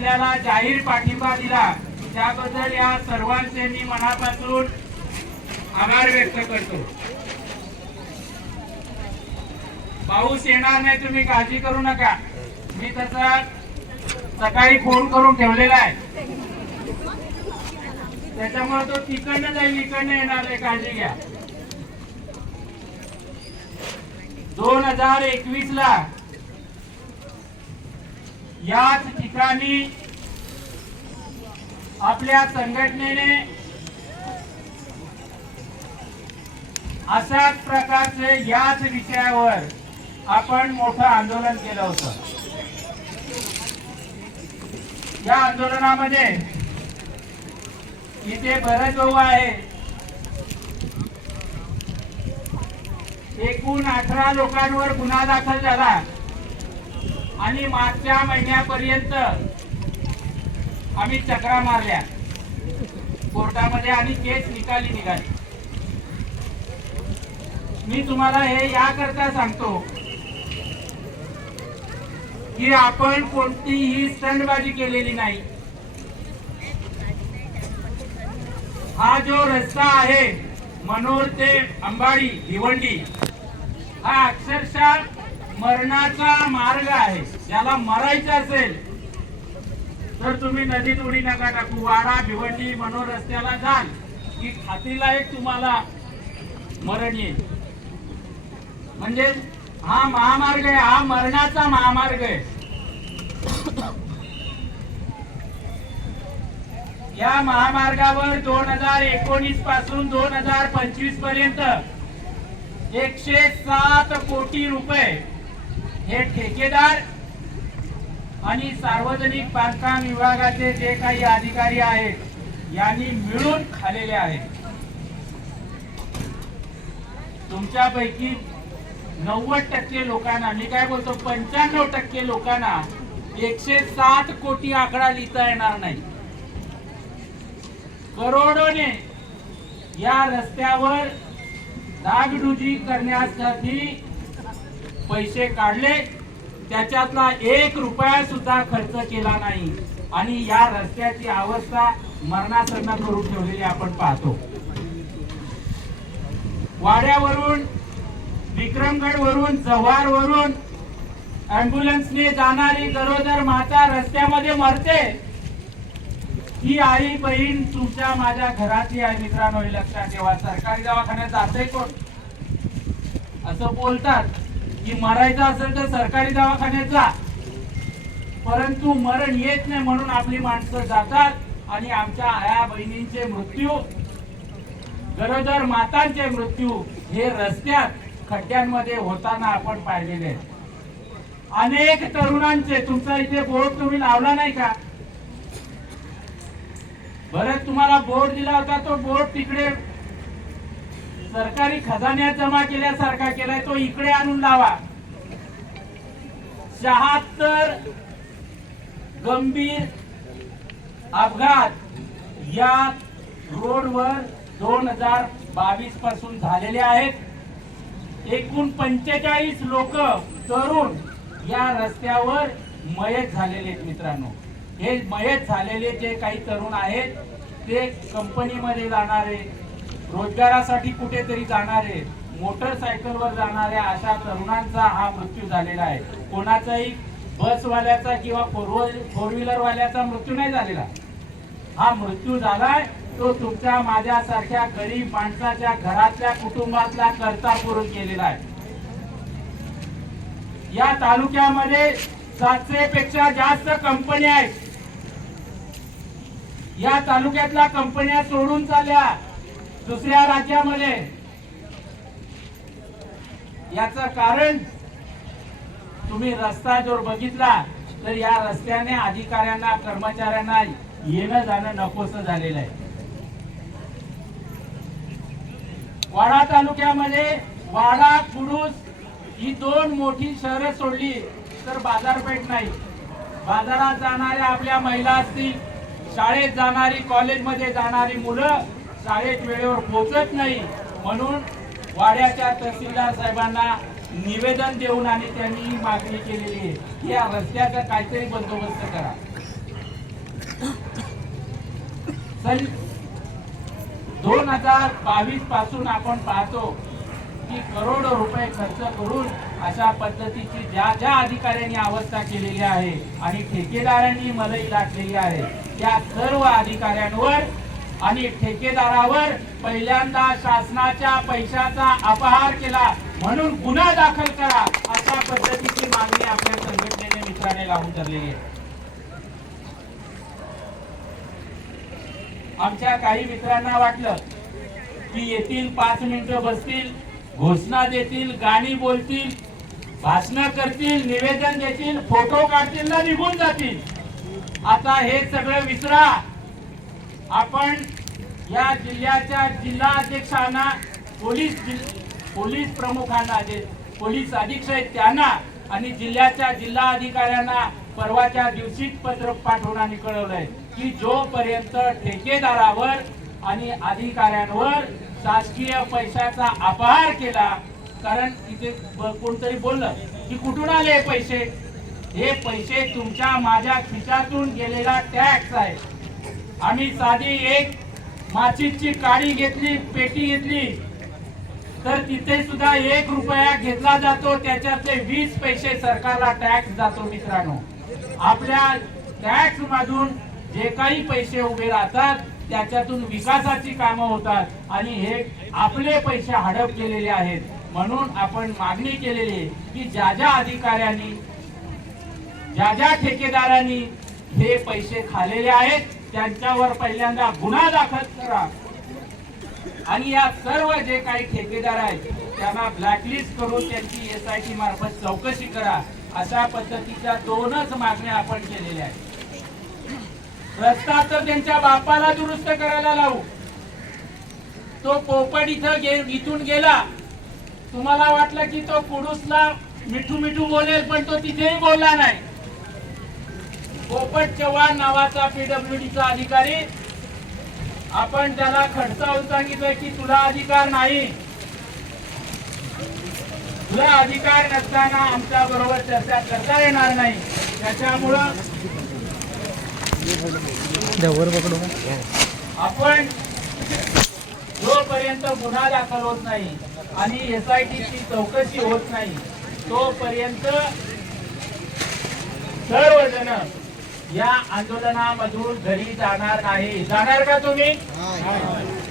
आपल्याला जाहीर पाठिंबा दिला. त्याबद्दल या सर्वांचे मी मनापासून आभार व्यक्त करतो. पाऊस येणार नाही तुम्ही काळजी करू नका. मी तसा सकाळी फोन करून ठेवलेला आहे. त्याच्यामुळे तो तिकडनं जाईल इकडनं येणार आहे काळजी घ्या. दोन हजार एकवीस ला याच ठिकाणी आपल्या संघटनेने अशाच प्रकारचे याच विषयावर आपण मोठं आंदोलन केलं होतं. या आंदोलनामध्ये इथे बरेच भाऊ आहे. एकूण अठरा लोकांवर गुन्हा दाखल झाला. आणि मागच्या महिन्यापर्यंत आम्ही चक्रा मारल्या. कोर्टामध्ये आणि केस निकाली निघाली. मी तुम्हाला हे याकरता सांगतो की आपण कोणतीही स्टंडबाजी केलेली नाही. हा जो रस्ता आहे मनोर ते अंबाडी भिवंडी हा अक्षरशः मरणाचा मार्ग आहे. ज्याला मरायचं असेल तर तुम्ही नदीत उडी नका टाकू. वाडा भिवंडी मनोर रस्त्याला जाल की खातीला एक तुम्हाला मरण येईल. म्हणजे हा महामार्ग आहे हा मरणाचा महामार्ग आहे. या महामार्गावर दोन हजार एकोणीसपासून दोन हजार पंचवीसपर्यंत एकशे सात कोटी रुपये हे ठेकेदार आणि सार्वजनिक बांधकाम विभागाचे जे काही अधिकारी आहेत यांनी मिळून खालेले आहेत. तुमच्यापैकी नव्वद टक्के लोकांना मी काय बोलतो पंच्याण्णव टक्के लोकांना एकशे सात कोटी आकडा लिहिता येणार नाही. करोडोने या रस्त्यावर दागडुजी करण्यासाठी पैसे काढले त्याच्यातला एक रुपया सुद्धा खर्च केला नाही. आणि या रस्त्याची अवस्था मरणासन्न करून ठेवलेली आपण पाहतो. वाड्यावरून विक्रमगड वरून जव्हार वरून अँब्युलन्सने जाणारी गरोदर माता रस्त्यामध्ये मरते. ही आई बहीण तुमच्या माझ्या घरातली आहे मित्रांनो लक्षात ठेवा. सरकारी दवाखान्यात जाते कोण? असं बोलतात. की मरायचं असेल तर सरकारी दवाखान्यात जा परंतु मरण येत नाही म्हणून आपली माणसं जातात आणि आमच्या आया बहिणींचे मृत्यू गरोदर मातांचे मृत्यू हे रस्त्यात खड्ड्यांमध्ये होताना आपण पाहिलेले अनेक तरुणांचे तुमचा इथे बोर्ड तुम्ही लावला नाही का? बरं तुम्हाला बोर्ड दिला होता तो बोर्ड तिकडे सरकारी खजान्यात जमा केल्यासारखा केलाय तो इकडे आणून लावा. शहात्तर गंभीर अपघात या रोडवर दोन हजार बावीसपासून झालेले आहेत. एकूण पंचेचाळीस लोक तरुण या रस्त्यावर मयत झालेले आहेत मित्रांनो. हे मयत झालेले जे काही तरुण आहेत ते कंपनीमध्ये जाणारे रोजगारासाठी कुठेतरी जाणारे मोटरसायकलवर जाणाऱ्या अशा तरुणांचा हा मृत्यू झालेला आहे. कोणाचाही बसवाल्याचा किंवा फोर फोर व्हीलर वाल्याचा मृत्यू नाही झालेला. हा मृत्यू झालाय तो तुमच्या माझ्यासारख्या गरीब माणसाच्या घरातल्या कुटुंबातला करता पुरून केलेला आहे. या तालुक्यामध्ये सातशे पेक्षा जास्त कंपन्या आहेत. या तालुक्यातल्या कंपन्या सोडून चालल्या. दुसऱ्या राज्यामध्ये. याच कारण तुम्ही रस्ता जर बघितला तर या रस्त्याने अधिकाऱ्यांना कर्मचाऱ्यांना येणं जाणं नकोस झालेलं आहे. वाडा तालुक्यामध्ये वाडा कुडूस ही दोन मोठी शहरं सोडली तर बाजारपेठ नाही. बाजारात जाणाऱ्या आपल्या महिला असतील शाळेत जाणारी कॉलेजमध्ये जाणारी मुलं शाळेत वेळेवर पोहोचत नाही. म्हणून वाड्याच्या तहसीलदार साहेबांना निवेदन देऊन आणि त्यांनी ही मागणी केलेली आहे. की या रस्त्याचा काहीतरी बंदोबस्त करा. दोन हजार बावीसपासून आपण पाहतो की करोडो रुपये खर्च करून अशा पद्धतीची ज्या ज्या अधिकाऱ्यांनी अवस्था केलेली आहे आणि ठेकेदारांनी मलई लाटलेली आहे त्या सर्व अधिकाऱ्यांवर आणि ठेकेदारावर पहिल्यांदा शासनाच्या पैशाचा अपहार केला. म्हणून गुन्हा दाखल करा अशा पद्धतीची मागणी आपल्या संघटनेने मित्राने लावून धरलेली आहे. आमच्या काही मित्रांना वाटलं की येतील पाच मिनिटं बसतील घोषणा देतील गाणी बोलतील भाषण करतील निवेदन देतील फोटो काढतील ना निघून जातील. आता हे सगळं विसरा. आपण या जिल्ह्याच्या जिल्हा अध्यक्षांना पोलीस पोलीस प्रमुखांना जे पोलीस अधीक्षक आहेत त्यांना आणि जिल्ह्याच्या जिल्हा अधिकाऱ्यांना परवाच्या दिवशीच पत्र पाठवून आणि कळवलंय की जोपर्यंत ठेकेदारावर आणि अधिकाऱ्यांवर शासकीय पैशाचा अपहार केला कारण इथे कोणतरी बोललं की कुठून आले हे पैसे? हे पैसे तुमच्या माझ्या खिशातून गेलेला टॅक्स आहे. आम्ही साधी एक माचीची काडी घेतली पेटी घेतली. तर तिथे सुद्धा एक रुपया घेतला जातो त्याच्यातले वीस पैसे सरकारला टॅक्स जातो मित्रांनो. आपल्या टॅक्स मधून जे काही पैसे उभे राहतात त्याच्यातून विकासाची कामं होतात आणि हे आपले पैसे हडप केलेले आहेत. म्हणून आपण मागणी केलेली आहे की ज्या ज्या अधिकाऱ्यांनी ज्या ज्या ठेकेदारांनी हे पैसे खाल्लेले आहेत त्यांच्यावर पहिल्यांदा गुन्हा दाखल करा. आणि या सर्व जे काही ठेकेदार आहेत त्यांना ब्लॅकलिस्ट करून त्यांची एस आय टी मार्फत चौकशी करा. अशा पद्धतीच्या दोनच मागण्या आपण केलेल्या आहेत. रस्ता तर त्यांच्या बापाला दुरुस्त करायला लावू. तो पोपट इथं गे इथून गेला. तुम्हाला वाटलं की तो कुडूसला मिठू मिठू बोलेल पण तो तिथेही बोलला नाही. पोपट चव्हाण नावाचा पीडब्ल्यूडीचा अधिकारी. आपण त्याला खडसावून सांगितलं की तुला अधिकार नाही. तुला अधिकार नसताना आमच्या बरोबर चर्चा करता येणार नाही. त्याच्यामुळं आपण जोपर्यंत गुन्हा दाखल होत नाही आणि एस आय ची चौकशी होत नाही तोपर्यंत सर्वजण या आंदोलनामधून घरी जाणार नाही. जाणार का तुम्ही?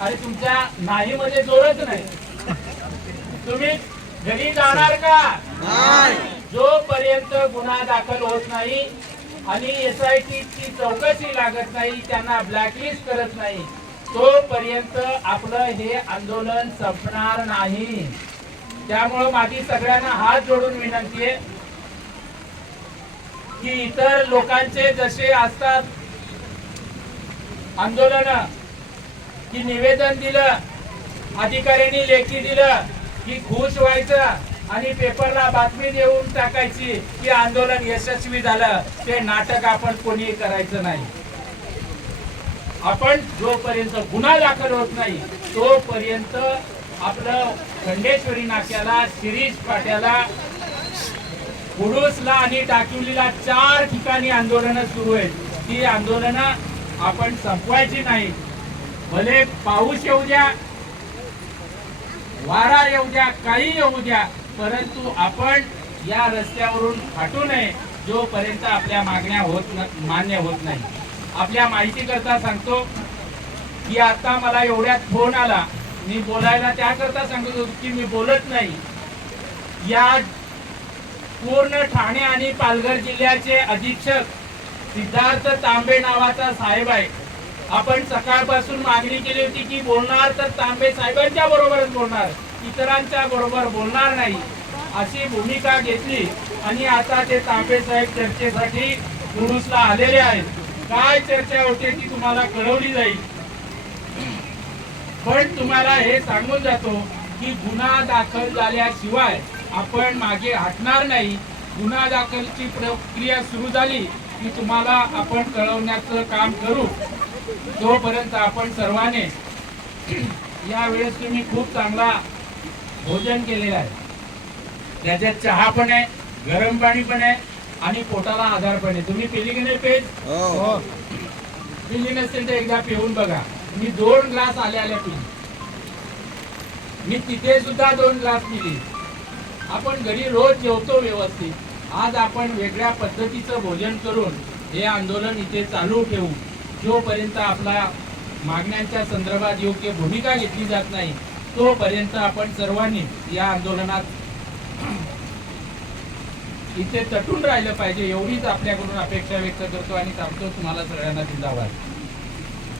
अरे तुमच्या नाही मध्ये जोरच नाही. तुम्ही घरी जाणार का? जोपर्यंत गुन्हा दाखल होत नाही आणि एस आय ची चौकशी लागत नाही त्यांना ब्लॅकलिस्ट करत नाही तोपर्यंत आपलं हे आंदोलन संपणार नाही. त्यामुळं माझी सगळ्यांना हात जोडून विनंती आहे. की इतर लोकांचे जसे असतात आंदोलन की निवेदन दिलं अधिकाऱ्यांनी लेखी दिलं की खुश व्हायचं आणि पेपरला बातमी देऊन टाकायची की आंदोलन यशस्वी झालं ते नाटक आपण कोणी करायचं नाही. आपण जोपर्यंत गुन्हा दाखल होत नाही तोपर्यंत आपलं खंडेश्वरी नाक्याला शिरीष पाट्याला कुडूसला आणि टाकिवलीला चार ठिकाणी आंदोलनं सुरू आहेत. ती आंदोलनं आपण संपवायची नाही. भले पाऊस येऊ द्या वारा येऊ द्या काही येऊ द्या परंतु आपण या रस्त्यावरून हटू नये जोपर्यंत आपल्या मागण्या होत न मान्य होत नाही. आपल्या माहिती करता सांगतो की आता मला एवढ्यात फोन आला. मी बोलायला त्याकरता सांगत होतो की मी बोलत नाही. या पूर्ण ठाणे आणि पालघर जिल्ह्याचे अधीक्षक सिद्धार्थ तांबे नावाचा साहेब आहे. आपण सकाळपासून मागणी केली होती की बोलणार तर तांबे साहेबांच्या बरोबरच बोलणार इतरांच्या बरोबर बोलणार नाही अशी भूमिका घेतली. आणि आता ते तांबे साहेब चर्चेसाठी कुरुसला आलेले आहेत. काय चर्चा होते ती तुम्हाला कळवली जाईल. पण तुम्हाला हे सांगून जातो की गुन्हा दाखल झाल्याशिवाय आपण मागे हटणार नाही. गुन्हा दाखलची प्रक्रिया सुरू झाली की तुम्हाला आपण कळवण्याचं काम करू. तोपर्यंत आपण सर्वांनी यावेळेस तुम्ही खूप चांगला भोजन केलेलं आहे. त्याच्यात चहा पण आहे गरम पाणी पण आहे आणि पोटाला आधार पण आहे. तुम्ही पिली की नाही पेज? पिली नसेल तर एकदा पिऊन बघा. मी दोन ग्लास आल्या आल्या पिली. मी तिथे सुद्धा दोन ग्लास पिली. आपण घरी रोज जेवतो व्यवस्थित. आज आपण वेगळ्या पद्धतीचं भोजन करून हे आंदोलन इथे चालू ठेवू. जोपर्यंत आपला मागण्यांच्या संदर्भात योग्य भूमिका घेतली जात नाही तोपर्यंत आपण सर्वांनी या आंदोलनात इथे तटून राहिलं पाहिजे एवढीच आपल्याकडून अपेक्षा व्यक्त करतो आणि थांबतो. तुम्हाला सगळ्यांना जिंदाबाद